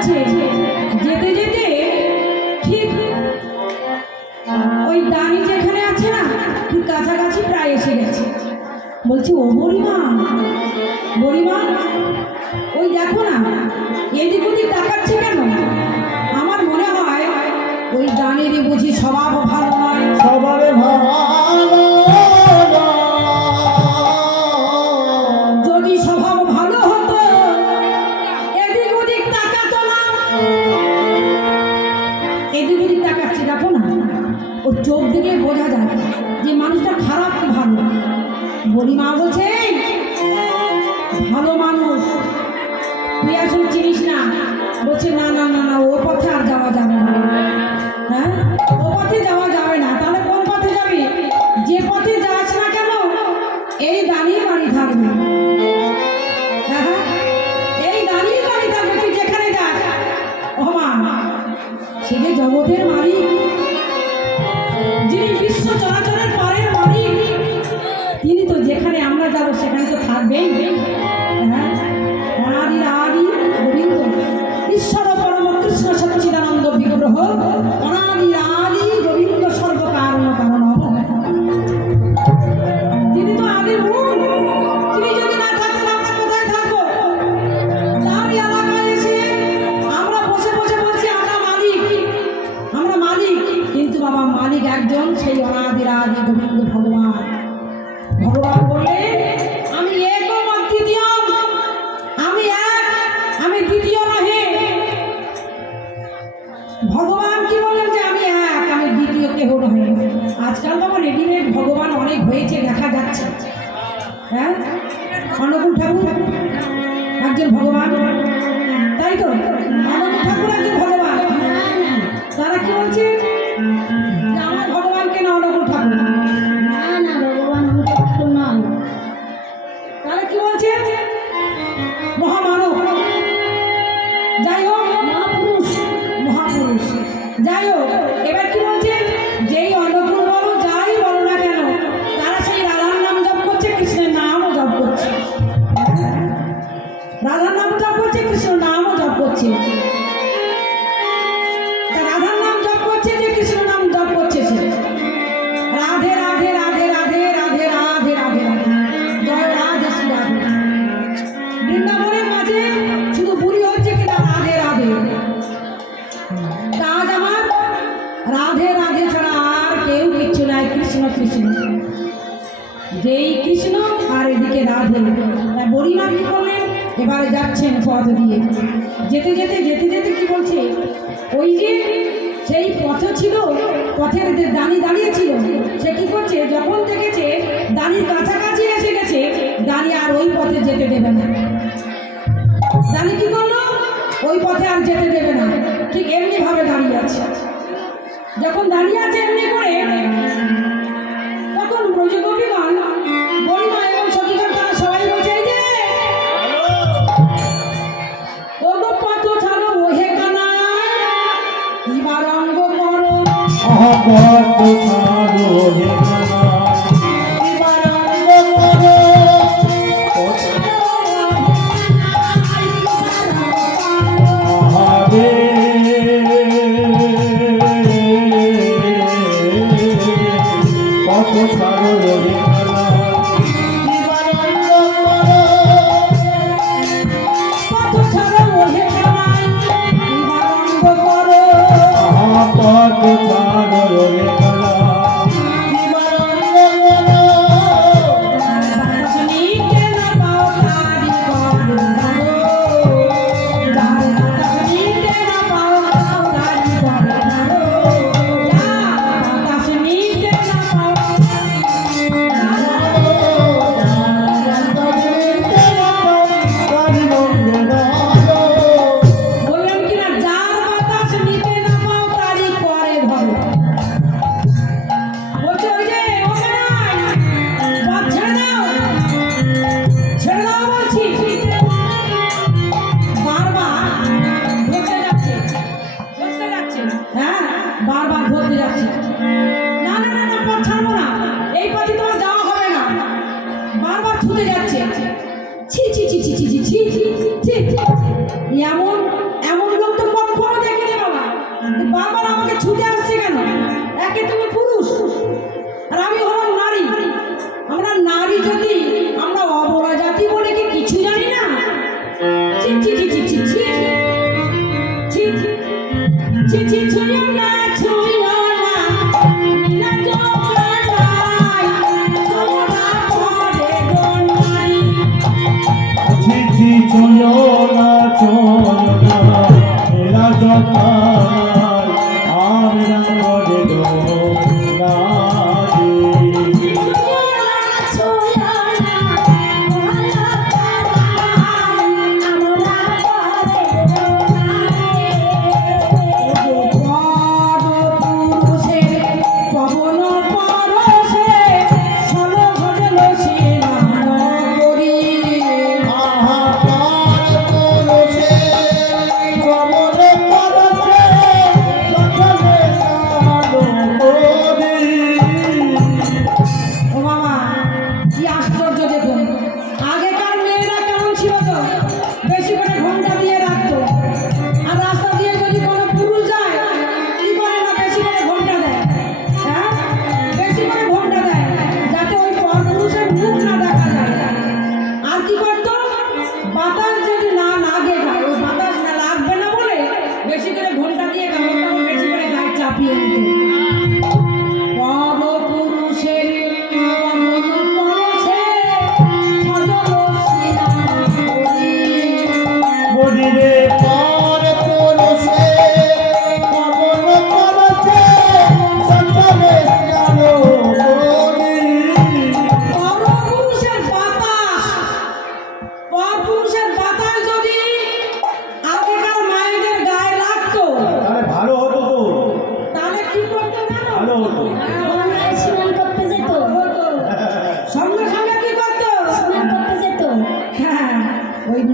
যাচ্ছে, যেতে যেতে ঠিক ওই দানি যেখানে আছে না, ঠিক কাছাকাছি প্রায় এসে গেছে। বলছি, ও বুড়িমা, বুড়িমা, ওই দেখো না, এদিক ওদিক তাকাচ্ছে কেন? আমার মনে হয় ওই দানিরই বুঝি স্বভাব ভালো নয়। সবারে ভালো, যদি স্বভাব ভালো হতো এদিক ওদিক তাকাতো না। এদিক ওদিক তাকাচ্ছে, দেখো না, ওর চোখ দেখলে বোঝা যায় যে মানুষটা খারাপ কি ভালো। বুড়িমা বলছে, ভালো মানুষ, তুই আসলে চিনিস না। বলছে, না না না না, ও পথে আর যাওয়া যাবে না। হ্যাঁ, ও পথে যাওয়া যাবে না। তাহলে কোন পথে যাবি? যে পথে যাস না কেন, এই দাঁড়িয়ে দাঁড়িয়ে থাকবে। হ্যাঁ, এই দাঁড়িয়ে দাঁড়িয়ে থাকবে তুই যেখানে যাস। ও মা, সে যে জগতের মালিক, যিনি বিশ্ব চরাচরের পারের মালিক, তিনি তো যেখানে আমরা যাবো সেখানে তো থাকবেই। হ্যাঁ, অনাদি আদি গোবিন্দ ঈশ্বর পরম কৃষ্ণ সচ্চিদানন্দ বিগ্রহ, অনাদি আদি গোবিন্দ সর্বকারণ কারণ। তিনি তো আদি মূল। তিনি যদি না থাকতেন আমরা কোথায় থাকবো? তার এলাকায় এসে আমরা বসে বসে বলছি আমরা মালিক, আমরা মালিক। কিন্তু বাবা, মালিক একজন, সেই অনাদি আদি গোবিন্দ ভগবান। ভগবান বললেন, আমি একম অদ্বিতীয়ম, আমি এক, আমি দ্বিতীয় নহে। ভগবান কি বলেন যে আমি এক, আমি দ্বিতীয় কেহ নহে। আজকাল তো আমার রেডিমেড ভগবান অনেক হয়েছে, দেখা যাচ্ছে। হ্যাঁ, অনুকূল ঠাকুর একজন ভগবান, তাই তো? অনুকূল ঠাকুর একজন ভগবান। তারা কি বলছে? আমার ভগবানকে না, অনুকূল ঠাকুর। না না, ভগবান নয়। তারা কি বলছে? মহামানব, যাই হোক, মহাপুরুষ, মহাপুরুষ, যাই হোক। এবার কি বলছে? যেই অনুকূল বলো, যাই বলো না কেন, তারা সেই রাধার নাম জপ করছে, কৃষ্ণের নামও জপ করছে। রাধার নাম জপ করছে, কৃষ্ণ নামও জপ করছে। রাধার নাম জপ করছে যে কৃষ্ণ নাম জপ করছে সে। রাধে রাধে রাধে রাধে রাধে রাধে রাধে রাধে, জয় রাধে শ্রী রাধে। বৃন্দাবনের মাঝে শুধু বুড়ি হচ্ছে কিনা রাধে রাধে। কাজ আমার রাধে রাধে ছাড়া আর কেউ কিচ্ছু নাই, কৃষ্ণ কৃষ্ণ। যেই কৃষ্ণ আর এদিকে রাধে। বুড়িমা কি করলেন? এবারে যাচ্ছেন পথ দিয়ে, যেতে যেতে যেতে যেতে কি বলছে? ওই যে সেই পথ ছিল, পথের যে দানি দাঁড়িয়েছিল, সে কি করছে? যখন দেখেছে দানির কাছাকাছি এসে গেছে, দানি আর ওই পথে যেতে দেবে না। দানি কি করলো? ওই পথে আর যেতে দেবে না, ঠিক এমনি ভাবে দাঁড়িয়ে আছে। যখন দাঁড়িয়ে আছে এমনি করে, তখন ব্রজগোপীগণ, বুড়িমা এবং সখীগণ, তারা সবাই বলছে, এই যে ওগো পথ ছাড়ো ওহে কানাই, এবার অঙ্গ করো। পথ ছাড়ো হে কানাই, এবার অঙ্গ করো। আহারে পথ ছাড়ো হে কানাই, এবার অঙ্গ করো। পথ ছাড়ো ওহে কানাই, এবার অঙ্গ করো। পথ ছাড়ো হে নারী যদি আমরা অবলা জাতি বলে কি কিছু জানি না? ছি ছি ছি ছি ছি ছি ছি ছি ছি ছুঁয়ো না ছুঁয়ো না নীলা জোড়ায় ছোড়া পড়ে গো নারী। ছি চলো না এরা জটায় আমরা করে গো নারী।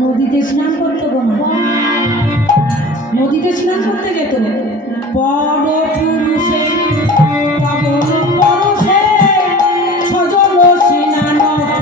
নদীতে স্নান করতো গো মা, নদীতে স্নান করতে যেত। বড় পুরুষে পবন পরশে সজল স্নান করি।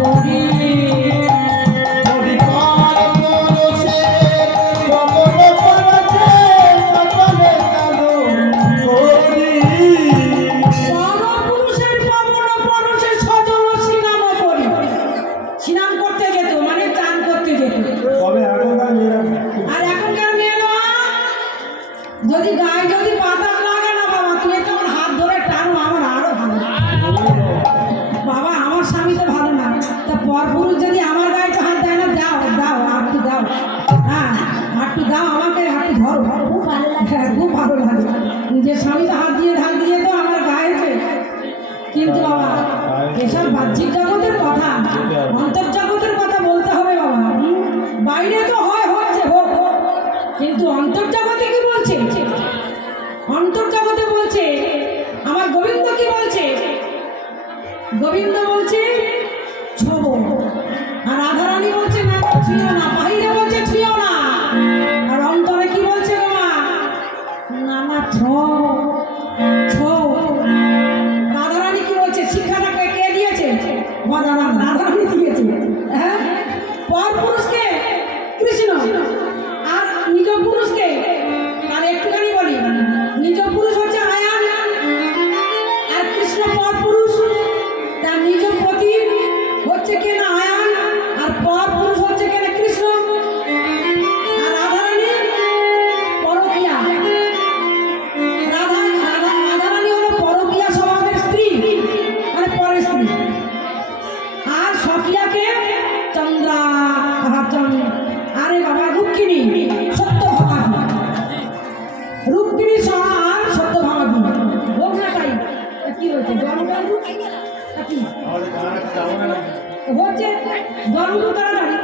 যদি গায়ে যদি পাতা লাগে না বাবা, তুমি একটু আমার হাত ধরে টানো, আমার আরো ভালো বাবা। আমার স্বামী তো ভালো না, তা পরপুরুষ যদি আমার গায়ে একটু হাত দেয় না, দাও দাও হাতটু দাও, হ্যাঁ হাতটু দাও আমাকে, হাতটু ধরো, খুব ভালো লাগে। হ্যাঁ খুব ভালো লাগে। নিজের স্বামী তো হাত দিয়ে তো আমার গায়েছে। কিন্তু বাবা এসব বাহ্যিক জগতের কথা, অন্তর্জগতের কথা বলতে হবে বাবা। বাইরে তো হয় হচ্ছে হোক, কিন্তু অন্তর্জগতে কি বলছে? অন্তর্জগতে বলছে আমার গোবিন্দ কি বলছে? গোবিন্দ বলছে ছোবো, আর রাধারানী বলছে না ছুঁয়ো না। বাইরে বলছে ছুঁয়ো না, আর অন্তরে কি বলছে বাবা? না না ছো ছো। রাধারানী কি বলছে? শিক্ষাটা কে দিয়েছে? রাধারানী দিয়েছে। হ্যাঁ, পর পুরুষকে কৃষ্ণ, আর নিজ পুরুষকে, আর একটুখানি বলি, নিজ পুরুষ হচ্ছে আয়ান, আর কৃষ্ণ পর পুরুষ। তার নিজ পতি হচ্ছে কে না আয়ান, আর পর পুরুষ হচ্ছে কে না কৃষ্ণ। আর রাধারানী পরকীয়া, রাধারানী হলো পরকীয়া স্বভাবের স্ত্রী, মানে পরের স্ত্রী। আর সখিয়াকে চন্দ্রা, আরে বাবা রুক্মিণী, সত্যভামা, রুক্মিণী আর সত্যভামা হোক না তাই। কি হয়েছে? কি হচ্ছে? দরুদ তাড়াতাড়ি।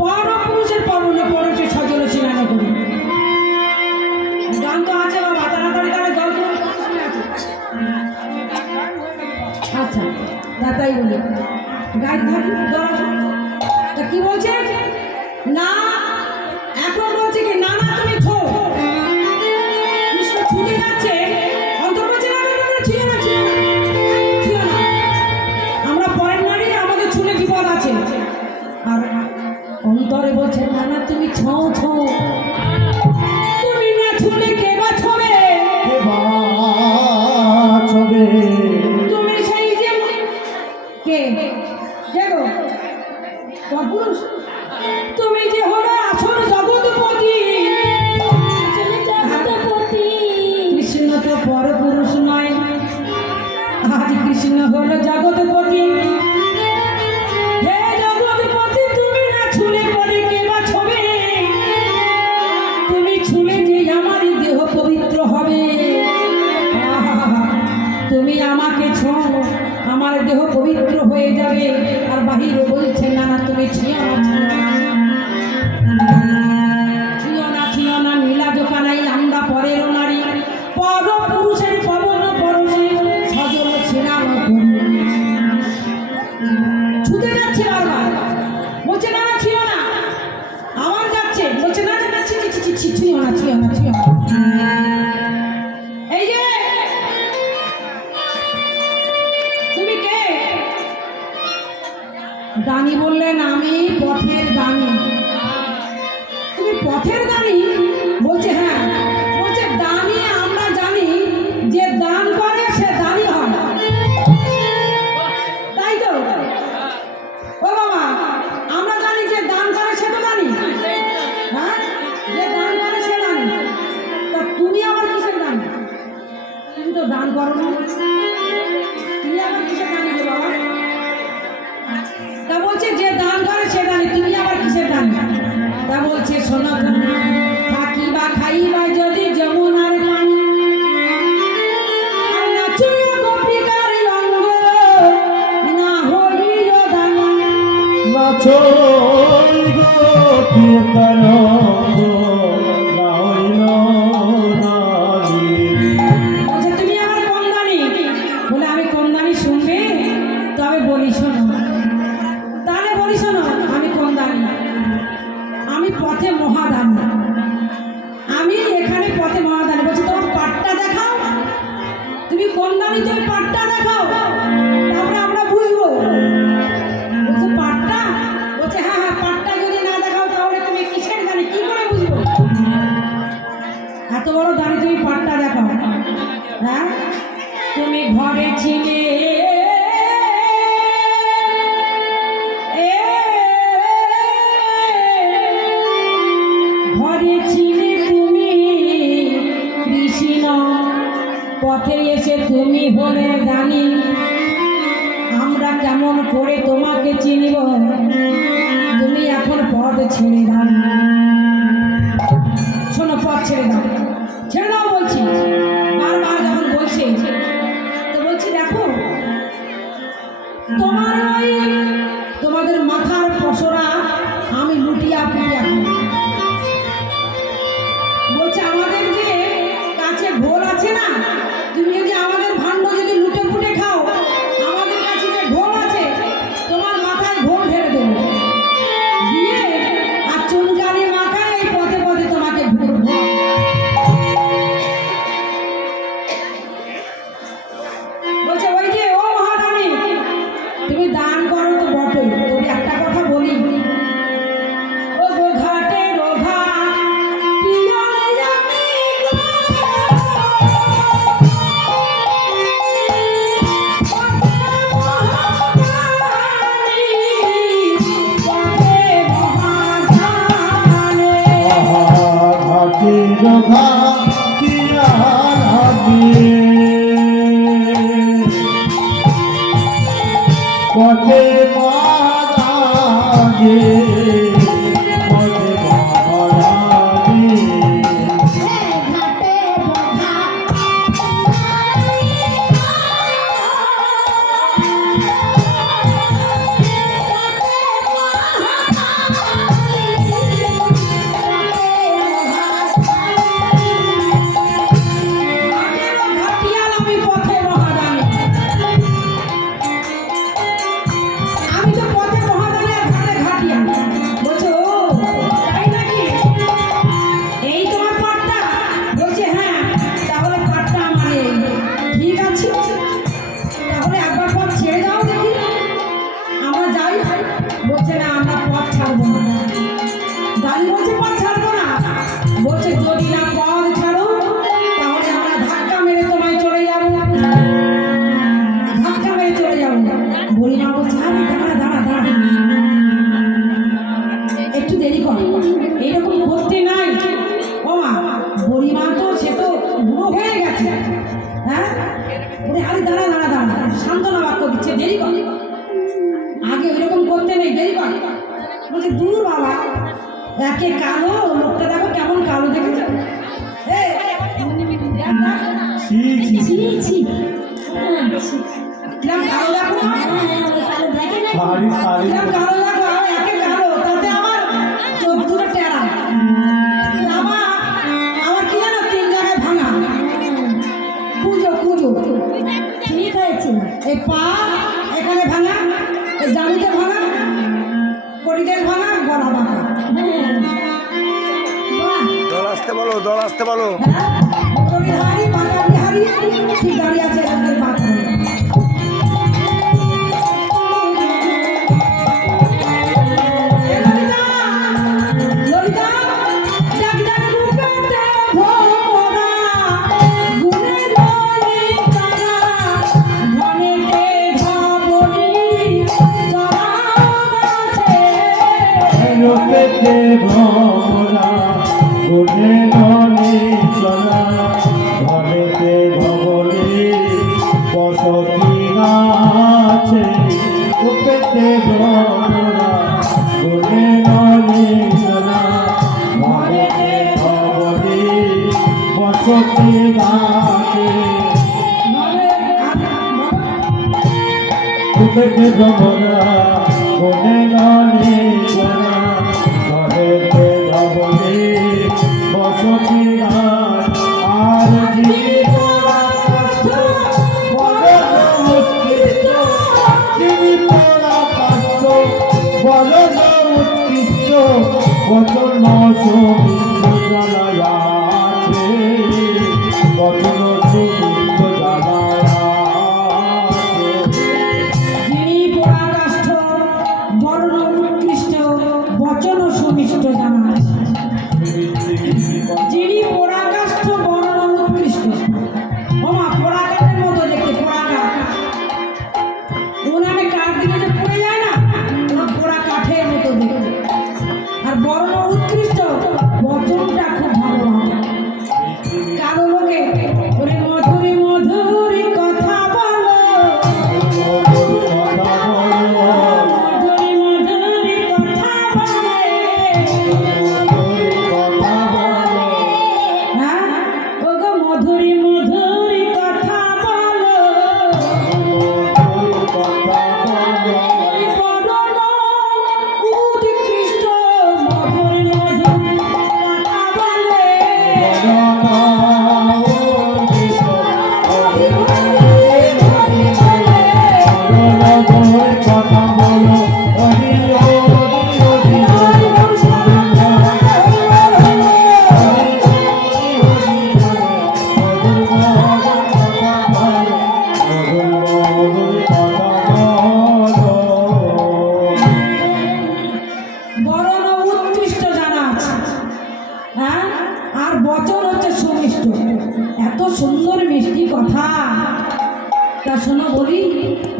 পর পুরুষের পরশে সজল স্নান করি। গান তো আছে বাবা, তাড়াতাড়ি তাহলে গল্প আচ্ছা তাই বলি গাড়ি থাকি দরজা। তা কি বলছে? না এখন বলছে কি না না তুমি ছো, কৃষ্ণ ছুটে যাচ্ছে, অন্তর বলছে না না না ছুঁয়ো না ছুঁয়ো না ছুঁয়ো না, আমরা পরের নারী, আমাদের ছুঁলে বিপদ আছে। আর অন্তরে বলছে না না তুমি ছো ছো, তুমি না ছুঁলে কে বা ছবে? ছবে তুমি কে কে গো পুরুষ তুমি যে হলো আসল জগৎপতি কৃষ্ণ তো পর পুরুষ নয় আজ কৃষ্ণ হলো জগৎপতি হে জগৎপতি তুমি না ছুলে পরে কে বা ছবে তুমি ছুলে যে আমার দেহ পবিত্র হবে তুমি আমাকে ছোঁও আমার দেহ পবিত্র হয়ে যাবে আর বাহিরে বলছে না না তুমি ছিও না ছিও না নীলা দোকানাই আমরা পরের নারী পর পুরুষের পবন পরশে সজল ছিলাম ছুটে যাচ্ছে বারবার বলছে না না ছিও না আমার যাচ্ছে বলছে না না ছিও না এই যে তুমি কে দানি বললেন আমি পথের দানি তুমি পথের দানি বলছে হ্যাঁ বলছে দানি আমরা জানি যে দান করে সে দানি হয় তাই তো ও বাবা আমরা জানি যে দান করে সে তো দানি হ্যাঁ যে দান করে সে দানি তা তুমি আবার কিসের দানি তুমি তো দান করো না তুমি আবার কিসের দানি গো বাবা তা বলছে যে দান করে সে দানি তুমি আবার কিসের দানি তা বলছে শোনো থাকি বা খাই বা যদি যমুনার পানি আর নাচুয়া গোপিকার অঙ্গ না হইল দান নাচই গোপিকার অঙ্গ না হইল দানি। আচ্ছা তুমি আমার কোন দানি বলে আমি কোন দানি শুনবে তবে বলি শোনো তাহলে বলি শোনো আমি কোন দানি আমি পথে মহাদানী আমি এখানে পথে মহাদানী বলছি তোমার পাটটা দেখাও তুমি কোন দানি তুমি পাটটা দেখাও তারপরে আমরা বুঝবো বলছে পাটটা বলছে হ্যাঁ হ্যাঁ পাটটা যদি না দেখাও তাহলে তুমি কিসের দানি কি করে বুঝবো এত বড় দানি তুমি পাটটা দেখাও হ্যাঁ তুমি ঘরে ছিলে ঘরে ছিলে তুমি কৃষ্ণ পথে এসে তুমি হলে জানি আমরা কেমন করে তোমাকে চিনিব তুমি এখন পথ ছেড়ে দাও শোনো পথ ছেড়ে দাও বলছি বারবার যখন বলছে তো বলছি দেখো তোমাদের মাথার পসরা আমি লুটিয়া পুটিয়া বলছে আমাদের যে কাছে ঢোল আছে না তুমি যদি আমাদের ভাণ্ড যদি লুটে ফুটে খাও আমাদের কাছে যে ঢোল আছে তোমার মাথায় ঢোল ঢেলে দেবো দিয়ে আর চুনকানি মাথায় এই পথে পথে তোমাকে ঘুরবো বলছে ওই যে ও মহারানী তুমি দান করো তো বটে তবে একটা কথা বলি ও গো ঘাটে রোঘা পিয়নে আমি পথে মহারাজে পথে মহারাজে একে কালো, লোকটা দেখো কেমন কালো দেখেছো? এই, দেখ, দেখ। ছি ছি ছি ছি কিরম কালো দেখো? শাড়ি শাড়ি কিরম কালো দেখো? একে কালো, তাতে আমার চোখ দুটো টেরা। আমার কি জানো, 3 জায়গায় ভাঙা। কুজো ঠিক হয়েছে। এই পা এখানে ভাঙা, এই জানুতে ভাঙা, কড়িদের ভাঙা, গলা ভাঙা। বাহ, দল আসতে বলো হ্যাঁ, বিহারি বাঁকা বিহারি ঠিক দাঁড়িয়ে আছে এখানকার বাঁকা। এ ললিতা, ললিতা, ডাক ডাক রূপেতে ভরা, গুণে ললিতারা, ধনেতে ধবলি, চরা গাছে। রূপেতে ভরা গুণে ননি চলা ঘরেতে ধবলি বসতি আছে রূপেতে ভরা গুণে ননি চলা ঘরেতে ধবলি বসতি আছে রূপেতে ভরা গুণে ননি চলা ঘরেতে ধবলি বসতি আর বচন সুমিষ্ট জানায় আছে বচন সুমিষ্ট জানায় আছে যিনি পরাকাষ্ঠ বর্ণ উৎকৃষ্ট বচন সুমিষ্ট জানা, যিনি পরাকাষ্ঠ বর্ণ উৎকৃষ্ট। ওমা পরাকাঠের মতো দেখতে, পরাকাঠ উনানে কাঠ দিলে যে পড়ে যায় না, ওরা পোড়া কাঠের মতো দেখতে। আর বর্ণ উৎকৃষ্ট, বচনটা খুব ভালো হবে। কারো লোকে ওরে মধুরী মধুরী কথা বলো, মধুরী মধুরী কথা বলে। হ্যাঁ, ওগো মধুরী মধুরী কথা বলো, ওই বদন উৎকৃষ্ট মধুরী মধুরী কথা বলে। কথা বলো হরি বরণ উৎকৃষ্ট জানা আছে, হ্যাঁ, আর বচন হচ্ছে সুমিষ্ট। এত সুন্দর মিষ্টি কথা, তা শোনো বলি।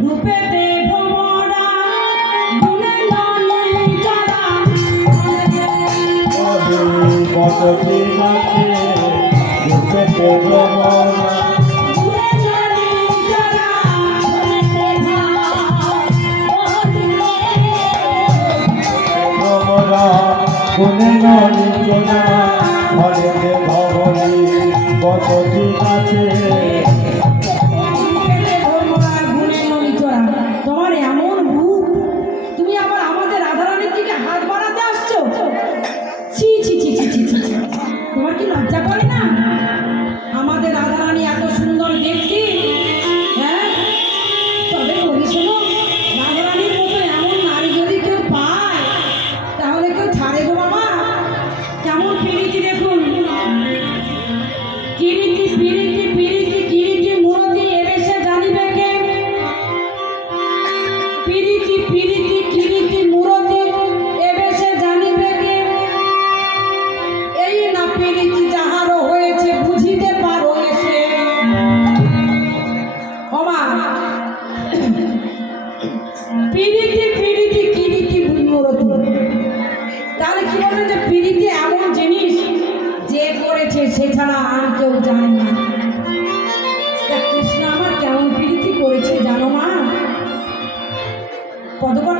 রূপেতে ভ্রমরা, গুণে ননি চলা, বসতি আছে রূপেতে ভ্রমরা গুণে ননি চলা, ভ্রমরা গুণে ননি চলা ঘরেতে ধবলি বসতি আছে রূপেতে ভ্রমরা, গুণে ননি চলা। তোমার এমন রূপ, তুমি আবার আমাদের রাধারানীর দিকে হাত বাড়াতে আসছো? ছি ছি ছি ছি ছি ছি ছি। তোমার কি লজ্জা করে না? আমাদের রাধারানী এত সুন্দর দেখতে, হ্যাঁ, তবে বলি শোনো, রাধারানীর মতো এমন নারী যদি কেউ পায়, তাহলে কেউ ছাড়ে গো বাবা। কেমন পিরিতি দেখুন, কিরিতি পিরিতি পিরিতি কিরিতি মুরতি এবেশে জানিবে কে? পিরিতি পিরিতি কিরিতি মুরতি এবেশে জানিবে কে? এই না পিরিতি যাহারও হয়েছে বুঝিতে পারো এসে। ওমা পিরিতি পিরিতি কিরিতি মুরতি, তাহলে কি বলবেন যে পিরিতি এমন জিনিস যে করেছে সে ছাড়া আর কেউ জানে না। তা কৃষ্ণ আমার কেমন পিরিতি করেছে জানো মা? পদকর্তা